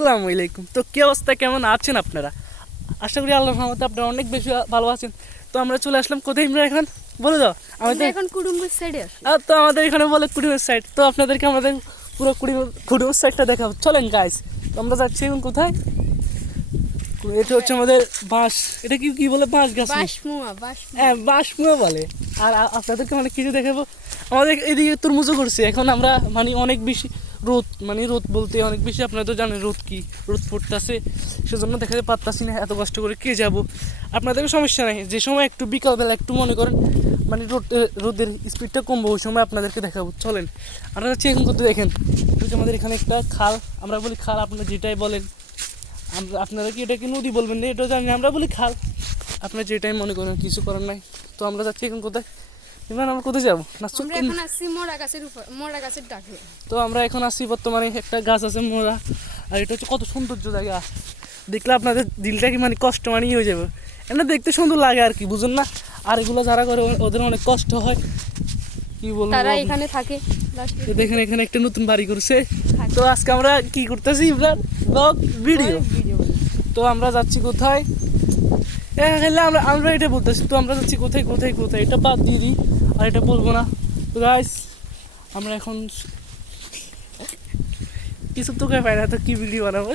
আসসালামু আলাইকুম। তো কি অবস্থা, কেমন আছেন আপনারা? আশা করি আল্লাহর রহমতে আপনারা অনেক বেশি ভালো আছেন। তো আমরা চলে আসলাম কোথায় ইমরান, এখন বলে দাও আমাদের। এখন কুটুম্বের সাইডে আসি। তো আমাদের এখানে বলে কুড়িমের সাইড, তো আপনাদেরকে আমাদের পুরো কুড়িমের সাইডটা দেখাবো, চলেন গাইস। তো আমরা যাচ্ছি এখন কোথায়, এটা হচ্ছে আমাদের বাঁশ, এটা কি কি বলে, বাঁশ গাছ নাকি? হ্যাঁ, বাঁশমুয়া বলে। আর আপনাদেরকে অনেক কিছু দেখাবো। আমাদের এদিকে তরমুজও করছে এখন, আমরা মানে অনেক বেশি রোদ, মানে রোদ বলতে অনেক বেশি, আপনারা তো জানেন রোদ কি, রোদ পড়তেছে, সেজন্য দেখাতে পারতাছি না, এত কষ্ট করে কে যাব। আপনাদের সমস্যা নেই, যে সময় একটু বিকালবেলা একটু মনে করেন মানে রোদের স্পিডটা কমবো, ওই সময় আপনাদেরকে দেখাবো, চলেন। আপনারা চেক করতে দেখেন, আমাদের এখানে একটা খাল, আমরা বলি খাল, আপনারা যেটাই বলেন। আপনারা কি এটাকে নদী বলবেন না, এটাও জানি, আমরা বলি খাল, আপনারা যেটাই মনে করেন, কিছু করার নাই। তো আমরা যাচ্ছি এখন কোথায়, এবার আমরা কোথায় যাবো না, আমরা এখন আসছি মোড়া গাছের উপর, মোড়া গাছের ডাকে। তো আমরা এখন আসছি বর্তমানে একটা গাছ আছে মোড়া, আর এটা হচ্ছে কত সৌন্দর্য জায়গা, দেখলে আপনাদের দিলটা কি মানে কষ্ট মানে হয়ে যাবে, এমনি দেখতে সুন্দর লাগে আর কি, বুঝুন না। আর এগুলো যারা করে ওদের অনেক কষ্ট হয়, কি বলবো, তারা এখানে থাকে। তো দেখেন এখানে একটা নতুন বাড়ি করছে। তো আজকে আমরা কি করতেছি, ইমরান ব্লগ ভিডিও। তো আমরা যাচ্ছি কোথায়, আমরা আমরা এটা বলতেছি, তো আমরা যাচ্ছি কোথায় কোথায় কোথায়, এটা বাদ দিয়ে দিই, আর এটা বলবো না। তো গাইস আমরা এখন কিছু তো পাই না, তো কি ভিডিও বানাবো,